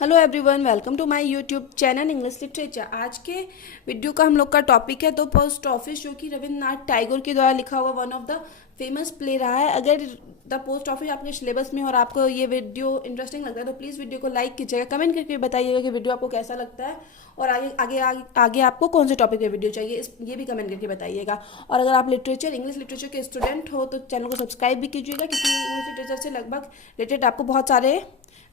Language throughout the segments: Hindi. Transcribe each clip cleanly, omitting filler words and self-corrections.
Hello everyone, welcome to my YouTube channel English literature. आज के वीडियो का हम लोग का टॉपिक है द पोस्ट ऑफिस, जो कि रविन्द्रनाथ टैगोर के द्वारा लिखा हुआ one of the famous play रहा है। अगर द पोस्ट ऑफिस आपके सिलेबस में और आपको ये वीडियो इंटरेस्टिंग लगता है तो प्लीज़ वीडियो को लाइक कीजिएगा, कमेंट करके बताइएगा कि वीडियो आपको कैसा लगता है और आगे आपको कौन से टॉपिक पे वीडियो चाहिए ये भी कमेंट करके बताइएगा। और अगर आप इंग्लिश लिटरेचर के स्टूडेंट हो तो चैनल को सब्सक्राइब भी कीजिएगा, क्योंकि इंग्लिश लिटरेचर से लगभग रिलेटेड आपको बहुत सारे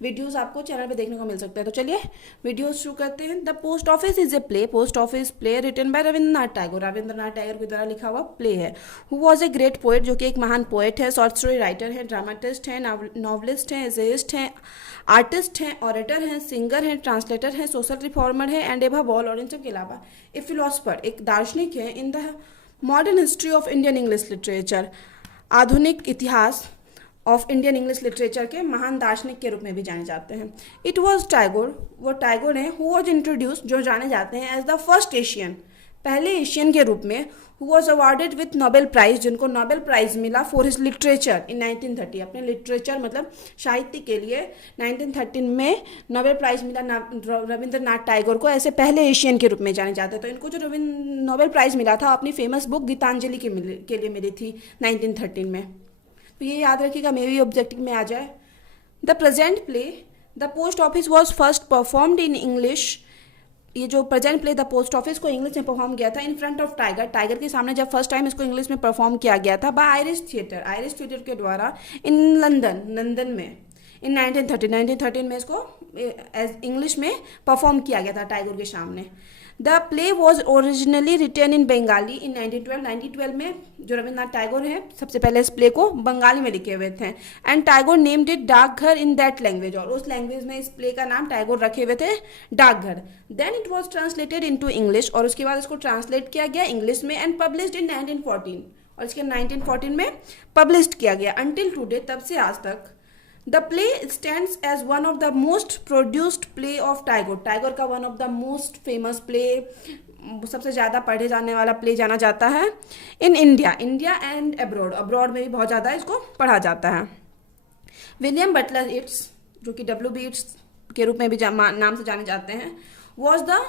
वीडियोस आपको चैनल पे देखने को मिल सकते हैं। तो चलिए वीडियो शुरू करते हैं। The post office is a play, post office play written by Rabindranath Tagore. Rabindranath Tagore के द्वारा लिखा हुआ प्ले है। Who was a great poet, जो कि एक महान पोएट है, शॉर्ट स्टोरी राइटर है, ड्रामाटिस्ट है, नॉवलिस्ट है, एसेइस्ट है, आर्टिस्ट हैं, ऑरेटर हैं, सिंगर हैं, ट्रांसलेटर हैं, सोशल रिफॉर्मर है एंड एबव ऑल, और इन सब के अलावा ए फिलोसफर, एक दार्शनिक है in the modern history of Indian English literature, आधुनिक इतिहास ऑफ इंडियन इंग्लिश लिटरेचर के महान दार्शनिक के रूप में भी जाने जाते हैं। इट वॉज टैगोर, वो टैगोर हैं, हु वॉज इंट्रोड्यूस, जो जाने जाते हैं एज द फर्स्ट एशियन, पहले एशियन के रूप में, who was awarded with Nobel prize, जिनको नोबेल प्राइज मिला फॉर हिज लिटरेचर इन 1930। अपने लिटरेचर मतलब साहित्य के लिए 1913 में नोबेल प्राइज मिला रविन्द्रनाथ टैगोर को, ऐसे पहले एशियन के रूप में जाने जाते हैं। तो इनको जो नोबेल प्राइज मिला था अपनी फेमस बुक गीतांजलि के लिए मिली थी 1913 में। तो ये याद रखिएगा, मे भी ऑब्जेक्टिव में आ जाए। The present play the post office was first performed in English. ये जो present play the post office को इंग्लिश में परफॉर्म किया था in front of tiger, tiger के सामने जब फर्स्ट टाइम इसको इंग्लिश में परफॉर्म किया गया था बाय आयरिश थिएटर के द्वारा इन लंदन में इन 1913 में इसको इंग्लिश में परफॉर्म किया गया था टाइगर के सामने। The play was originally written in Bengali in 1912 में जो रविन्द्रनाथ टैगोर हैं सबसे पहले इस प्ले को बंगाली में लिखे हुए थे। एंड टैगोर नेम्ड इट डाकघर इन दैट लैंग्वेज, और उस लैंग्वेज में इस प्ले का नाम टैगोर रखे हुए थे डाकघर। Then it was translated into English, और उसके बाद इसको ट्रांसलेट किया गया इंग्लिश में एंड पब्लिश्ड इन 1914, और इसके 1914 में पब्लिश किया गया। अंटिल टुडे, तब से आज तक the play stands as one of the most produced play of Tagore, Tagore का one of the most famous play, सबसे ज़्यादा पढ़े जाने वाला प्ले जाना जाता है इन इंडिया एंड अब्रॉड में भी बहुत ज़्यादा इसको पढ़ा जाता है। विलियम बटलर इट्स, जो कि W.B. इट्स के रूप में भी नाम से जाने जाते हैं, was the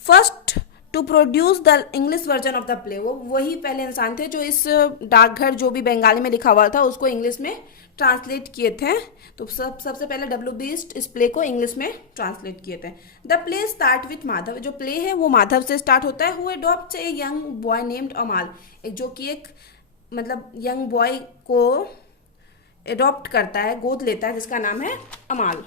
first to produce the English version of the play. वो वही पहले इंसान थे जो इस डाकघर, जो भी बंगाली में लिखा हुआ था, उसको इंग्लिश में ट्रांसलेट किए थे। तो सबसे पहले W.B. इस प्ले को इंग्लिश में ट्रांसलेट किए थे। The play start with Madhav, जो प्ले है वो माधव से स्टार्ट होता है। Who adopts a young boy named अमाल, एक जो कि एक मतलब यंग बॉय को अडॉप्ट करता है, गोद लेता है, जिसका नाम है अमाल।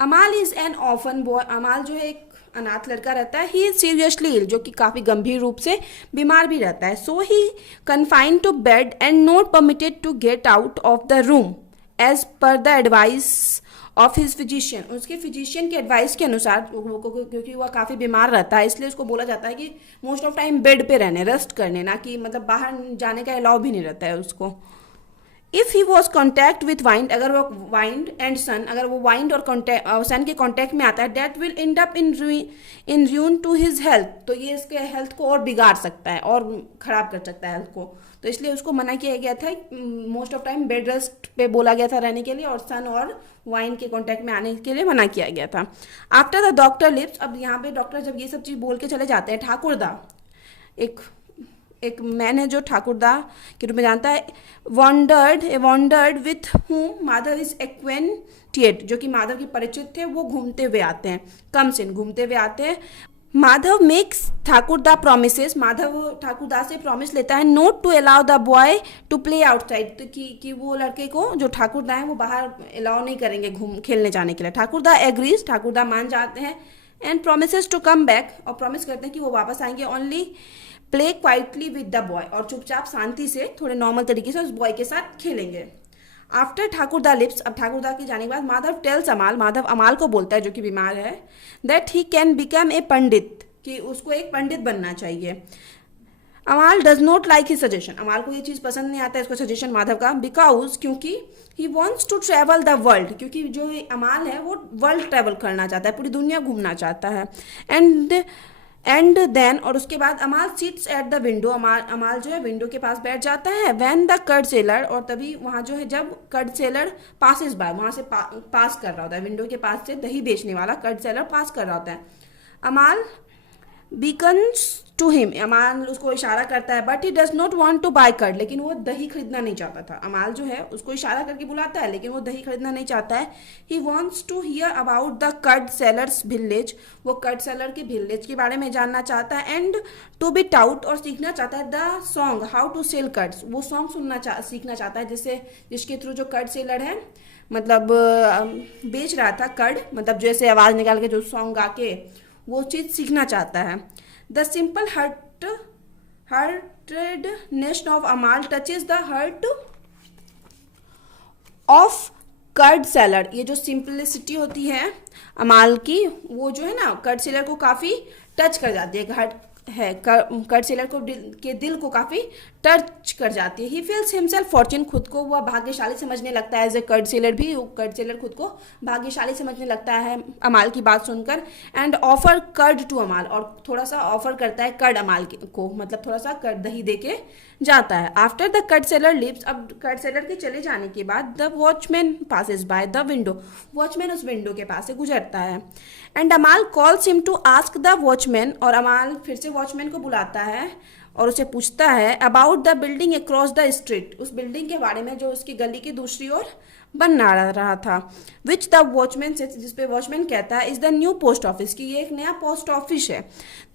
अमाल इज एन ऑर्फन बॉय, अमाल जो है एक अनाथ लड़का रहता है। ही इज सीरियसली इल, जो कि काफ़ी गंभीर रूप से बीमार भी रहता है। So he confined to bed and not permitted to get out of the room as per the advice of his physician, उसके फिजिशियन के एडवाइस के अनुसार, क्योंकि वह काफ़ी बीमार रहता है इसलिए उसको बोला जाता है कि मोस्ट ऑफ टाइम बेड पे रहने, रेस्ट करने, ना कि मतलब बाहर जाने का अलाउ भी नहीं रहता है उसको। If he was contact with wind, अगर वो वाइंड एंड सन, अगर वो वाइंड और सन के कॉन्टैक्ट में आता है, that will end up in ruin to his health, तो ये इसके हेल्थ को और बिगाड़ सकता है और ख़राब कर सकता है हेल्थ को। तो इसलिए उसको मना किया गया था, most of time bed rest पे बोला गया था रहने के लिए, और सन और वाइन के कॉन्टैक्ट में आने के लिए मना किया गया था। आफ्टर द डॉक्टर लिव्स, अब यहाँ पे डॉक्टर जब ये सब चीज़ बोल के चले जाते हैं, ठाकुरदा एक मैन है जो ठाकुरदा के रूप में जानता है, wondered with whom Madhav is acquainted, जो कि माधव के परिचित थे, वो घूमते हुए आते हैं, कम्स इन, घूमते हुए आते हैं। माधव मेक्स ठाकुरदा प्रोमिसेस, माधव ठाकुरदा से प्रॉमिस लेता है, not to allow the boy to play outside, तो कि वो लड़के को, जो ठाकुरदा है, वो बाहर अलाउ नहीं करेंगे खेलने जाने के लिए। ठाकुरदा एग्रीज, ठाकुरदा मान जाते हैं, and promises to come back, और प्रॉमिस करते हैं कि वो वापस आएंगे। Only play quietly with the boy, और चुपचाप शांति से थोड़े नॉर्मल तरीके से उस बॉय के साथ खेलेंगे। आफ्टर ठाकुरदा लिप्स, अब ठाकुरदा के जाने के बाद माधव टेल्स अमाल, माधव अमाल को बोलता है जो कि बीमार है, that he can become a pandit, कि उसको एक पंडित बनना चाहिए। Amal does not like his suggestion, Amal को ये चीज़ पसंद नहीं आता है, इसको सजेशन माधव का, बिकॉज क्योंकि he wants to travel the world, क्योंकि जो अमाल है वो वर्ल्ड ट्रैवल करना चाहता है, पूरी दुनिया घूमना चाहता है। एंड देन, और उसके बाद अमाल सिट्स एट द विंडो, अमाल जो है विंडो के पास बैठ जाता है। व्हेन द कर्ड सेलर, और तभी वहाँ जो है जब कर्ड सेलर पासिस बाय, वहाँ से पास कर रहा होता है, विंडो के पास से दही बेचने वाला कर्ड सेलर पास कर रहा होता है। अमाल बीकन्स टू हिम, अमाल उसको इशारा करता है, but he does not want to buy curd, लेकिन वो दही खरीदना नहीं चाहता था। अमाल जो है उसको इशारा करके बुलाता है, लेकिन वो दही खरीदना नहीं चाहता है। He wants to hear about the curd seller's village, वो कर्ड सेलर के विलेज के बारे में जानना चाहता है। एंड टू बी टाउट, और सीखना चाहता है the song how to sell curds, वो सॉन्ग सीखना चाहता है जिसके थ्रू जो कर्ड सेलर है, मतलब बेच रहा था कर्ड, मतलब जैसे आवाज़ निकाल के जो सॉन्ग गा के वो चीज़ सीखना चाहता है। The simple heartedness of Amal touches the heart of curd seller, ये जो सिंपलिसिटी होती है अमाल की, वो जो है ना कर्ड सेलर को काफ़ी टच कर जाती है, कर्ड सेलर के दिल को काफ़ी टच कर जाती है। ही फील्स हिमसेल्फ फॉर्च्यून, खुद को वह भाग्यशाली समझने लगता है। एज ए कर्ड सेलर भी कर्ड सेलर खुद को भाग्यशाली समझने लगता है अमाल की बात सुनकर। एंड ऑफर कर्ड टू अमाल, और थोड़ा सा ऑफर करता है कर्ड अमाल को, मतलब थोड़ा सा कर्ड दही दे के जाता है। After the curd seller leaves, अब कर्ड सेलर के चले जाने के बाद the watchman passes by the window, watchman उस विंडो के पास से गुजरता है। And Amal calls him to ask the watchman, और अमाल फिर से वॉचमैन को बुलाता है और उसे पूछता है about the building across the street, उस बिल्डिंग के बारे में जो उसकी गली की दूसरी ओर बन रहा था। विच द वॉचमैन से, जिसपे वॉचमैन कहता है is the new post office, की ये एक नया पोस्ट ऑफिस है।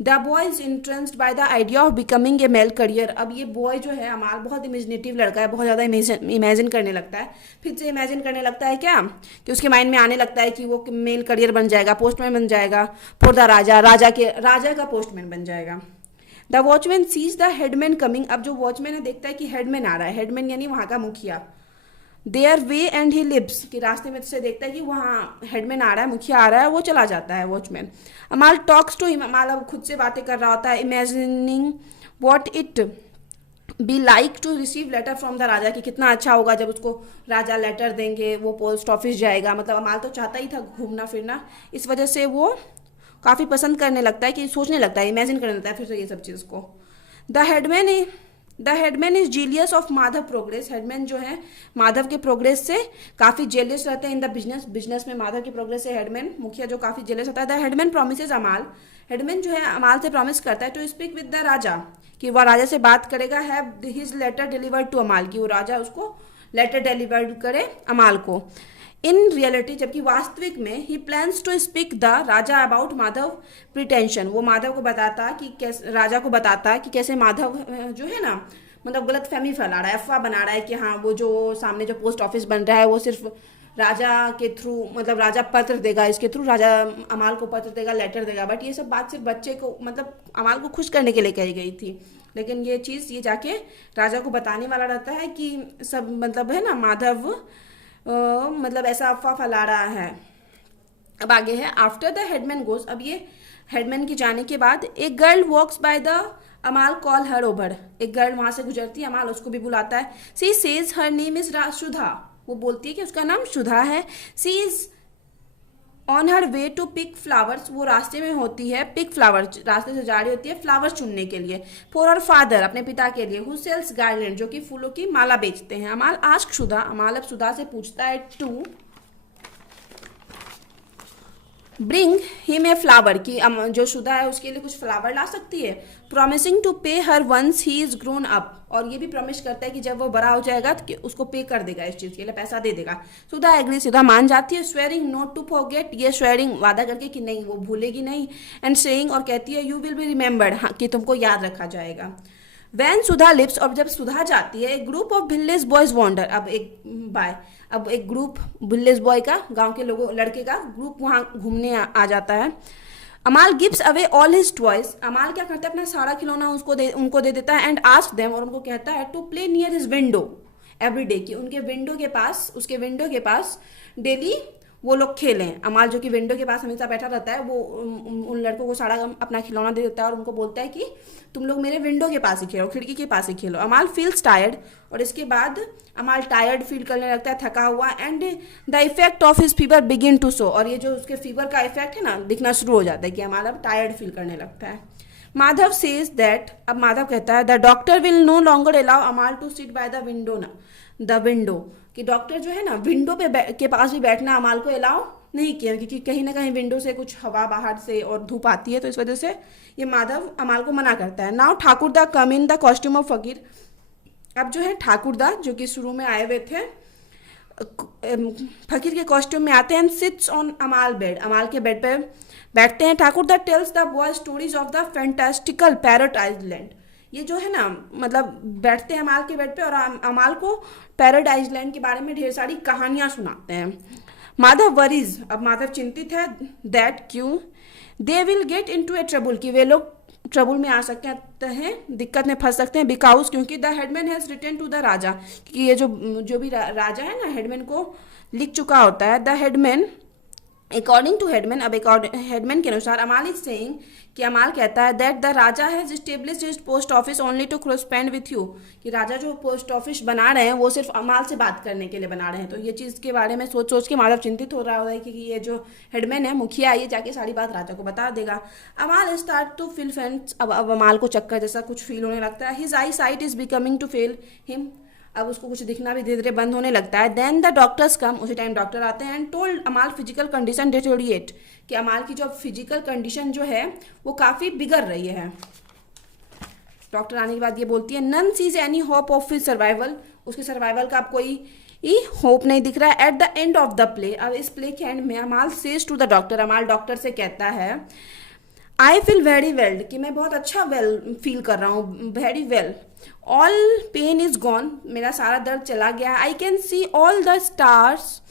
The boy is entranced by the idea of becoming a mail carrier, अब ये बॉय जो है अमाल बहुत इमेजिनेटिव लड़का है, बहुत ज़्यादा इमेजिन करने लगता है, फिर से इमेजिन करने लगता है क्या कि उसके माइंड में आने लगता है कि वो मेल करियर बन जाएगा, पोस्टमैन बन जाएगा फॉर द राजा का पोस्टमैन बन जाएगा। The watchman sees the headman coming, अब जो वॉचमैन है देखता है कि हेडमैन आ रहा है, हेडमैन यानी वहाँ का मुखिया। Their way and he leaves, कि रास्ते में से देखता है कि वहाँ हेडमैन आ रहा है, मुखिया आ रहा है, वो चला जाता है वॉचमैन। अमाल टॉक्स टू हिम, अमाल अब खुद से बातें कर रहा होता है, imagining what it be like to receive letter from the raja, कि कितना अच्छा होगा जब उसको राजा लेटर देंगे, वो पोस्ट ऑफिस जाएगा। मतलब अमाल तो चाहता ही था घूमना फिरना, इस वजह से वो काफ़ी पसंद करने लगता है, कि सोचने लगता है, इमेजिन करने लगता है फिर से ये सब चीज़ को। The headman is jealous of Madhav progress, headman जो है माधव के प्रोग्रेस से काफ़ी जेलियस रहते हैं इन द बिजनेस में माधव की प्रोग्रेस से हेडमैन मुखिया जो काफ़ी जेलियस होता है। The headman promises Amal, headman जो है अमाल से प्रॉमिस करता है to speak with the raja, कि वह राजा से बात करेगा। Have his letter delivered to Amal, कि वो राजा उसको लेटर डिलीवर्ड करे अमाल को। इन रियलिटी, जबकि वास्तविक में he plans to speak the raja about Madhav pretension, वो माधव को बताता कि कैसे, राजा को बताता कि कैसे माधव जो है ना मतलब गलत फहमी फैला रहा है, अफवाह बना रहा है कि हाँ वो जो सामने जो पोस्ट ऑफिस बन रहा है वो सिर्फ राजा के थ्रू, मतलब राजा पत्र देगा, इसके थ्रू राजा अमाल को पत्र देगा, लेटर देगा। बट ये सब बात सिर्फ बच्चे को, मतलब अमाल को खुश करने के लिए कही गई थी, लेकिन ये चीज़ ये जाके राजा को बताने वाला रहता है कि सब मतलब है ना माधव मतलब ऐसा अफवाह फैला रहा है। अब आगे है आफ्टर द हेडमैन गोज, अब ये हेडमैन के जाने के बाद एक girl walks by the Amal call her over, एक गर्ल वहाँ से गुजरती है, अमाल उसको भी बुलाता है। She says her name is Sudha, वो बोलती है कि उसका नाम सुधा है। She is on her way to pick flowers, वो रास्ते में होती है, पिक फ्लावर्स रास्ते से जा रही होती है फ्लावर्स चुनने के लिए। फॉर हर फादर, अपने पिता के लिए। हु सेल्स गार्लैंड, जो कि फूलों की माला बेचते हैं। अमाल आस्क सुधा, अमाल अब सुधा से पूछता है to bring him a flower, की जो सुधा है उसके लिए कुछ फ्लावर ला सकती है। Promising to pay her once he is grown up, और ये भी प्रॉमिस करता है कि जब वो बड़ा हो जाएगा तो कि उसको पे कर देगा, इस चीज़ के लिए पैसा दे देगा। सुधा एग्री, सुधा मान जाती है। स्वेयरिंग नॉट टू फॉरगेट, ये स्वेयरिंग वादा करके कि नहीं वो भूलेगी नहीं। एंड सेइंग, और कहती है यू विल बी रिमेंबर्ड, हाँ कि तुमको याद रखा जाएगा। वैन सुधा लिप्स, और जब सुधा जाती है, एक group of village boys wander, अब एक ग्रुप विलेज बॉय का, गांव के लोगों लड़के का ग्रुप वहाँ घूमने आ जाता है। अमाल gives away all his toys, अमाल क्या करता है अपना सारा खिलौना उनको दे देता है। एंड आस्क देम, और उनको कहता है to play near his window every day, की उनके विंडो के पास डेली वो लोग खेलें। अमाल जो कि विंडो के पास हमेशा बैठा रहता है, वो उन लड़कों को सारा अपना खिलौना दे देता है और उनको बोलता है कि तुम लोग मेरे विंडो के पास ही खेलो, खिड़की के पास ही खेलो। अमाल फील्स टायर्ड, और इसके बाद अमाल टायर्ड फील करने लगता है, थका हुआ। And the effect of his fever begin to show, और ये जो उसके फीवर का इफेक्ट है ना दिखना शुरू हो जाता है कि अमाल अब टायर्ड फील करने लगता है। माधव सेज दैट, अब माधव कहता है the doctor will no longer allow Amal to sit by the window ना, द विंडो, कि डॉक्टर जो है ना विंडो के पास भी बैठना अमाल को अलाउ नहीं किया, क्योंकि कहीं ना कहीं विंडो से कुछ हवा बाहर से और धूप आती है, तो इस वजह से ये माधव अमाल को मना करता है। Now Thakurda come in the costume of fakir, अब जो है ठाकुरदा जो कि शुरू में आए हुए थे फकीर के कॉस्ट्यूम में आते हैं, सिट्स ऑन अमाल बेड, अमाल के बेड पे बैठते हैं। Thakurda tells the boy stories of the fantastical parrot island, ये जो है ना मतलब बैठते हैं अमाल के बेड पे और अमाल को पैरट आइलैंड के बारे में ढेर सारी कहानियां सुनाते हैं। माधव वरीज, अब माधव चिंतित है, दैट क्यों, they will get into a trouble, कि वे लोग ट्रबल में आ सकते हैं, दिक्कत में फंस सकते हैं, बिकॉज क्योंकि the headman has return to the raja, कि ये जो भी राजा है ना हेडमैन को लिख चुका होता है। The headman according to headman, अब हेडमैन के अनुसार अमाल इज सेइंग, कि अमाल कहता है that the raja has established his post office only to correspond with you, कि राजा जो पोस्ट ऑफिस बना रहे हैं वो सिर्फ अमाल से बात करने के लिए बना रहे हैं। तो ये चीज़ के बारे में सोच सोच के माधव चिंतित हो रहा है कि ये जो हेडमैन है मुखिया, ये जाके सारी बात राजा को बता देगा। अमाल स्टार्ट टू फील फेंट, अब अमाल को चक्कर जैसा कुछ फील होने लगता है। His I site is becoming too fail him, अब उसको कुछ दिखना भी धीरे धीरे बंद होने लगता है। देन द डॉक्टर्स कम, उसी टाइम डॉक्टर आते हैं, एंड टोल्ड अमाल फिजिकल कंडीशन डिटेरिएट, कि अमाल की जो फिजिकल कंडीशन जो है वो काफ़ी बिगड़ रही है। डॉक्टर आने के बाद ये बोलती है none sees any hope of his survival, उसके सर्वाइवल का अब कोई होप नहीं दिख रहा है। At the end of the play, अब इस प्ले के एंड में Amal says to the doctor, Amal doctor से कहता है आई फील वेरी वेल, कि मैं बहुत अच्छा वेल फील कर रहा हूँ, very well, all pain is gone, मेरा सारा दर्द चला गया। I can see all the stars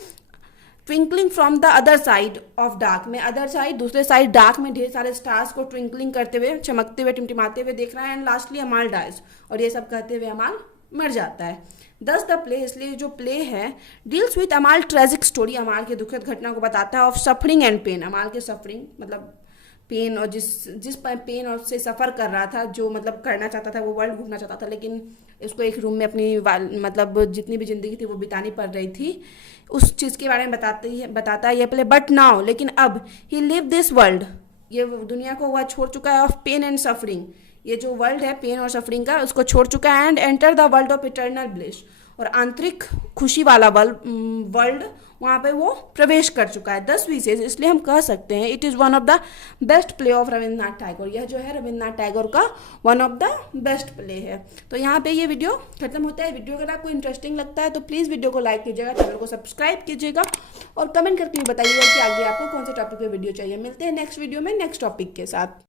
twinkling from the other side of dark, मैं अदर साइड दूसरे साइड डार्क में ढेर सारे स्टार्स को ट्विंकलिंग करते हुए, चमकते हुए, टिमटिमाते हुए देख रहा है। एंड लास्टली अमाल डाइज, और ये सब कहते हुए अमाल मर जाता है। दस द प्ले, इसलिए जो प्ले है डील्स विथ अमाल ट्रेजिक स्टोरी, अमाल की दुखद घटना को बताता है, ऑफ सफरिंग एंड पेन, अमाल के सफरिंग मतलब पेन, और जिस पेन और से सफ़र कर रहा था, जो मतलब करना चाहता था, वो वर्ल्ड घूमना चाहता था, लेकिन इसको एक रूम में अपनी मतलब जितनी भी ज़िंदगी थी वो बितानी पड़ रही थी, उस चीज़ के बारे में बताता है ये प्ले। बट नाउ, लेकिन अब ही लिव दिस वर्ल्ड, ये दुनिया को वह छोड़ चुका है, ऑफ पेन एंड सफरिंग, ये जो वर्ल्ड है पेन और सफरिंग का उसको छोड़ चुका है। And enter the world of eternal bliss, और आंतरिक खुशी वाला वर्ल्ड वहाँ पे वो प्रवेश कर चुका है। 10 विशेष, इसलिए हम कह सकते हैं it is one of the best play of Rabindranath Tagore, यह जो है रविंद्रनाथ टैगोर का one of the best play है। तो यहाँ पे ये वीडियो खत्म होता है। वीडियो अगर आपको इंटरेस्टिंग लगता है तो प्लीज़ वीडियो को लाइक कीजिएगा, चैनल को सब्सक्राइब कीजिएगा और कमेंट करके बताइएगा कि आगे आपको कौन से टॉपिक पे वीडियो चाहिए। मिलते हैं नेक्स्ट वीडियो में नेक्स्ट टॉपिक के साथ।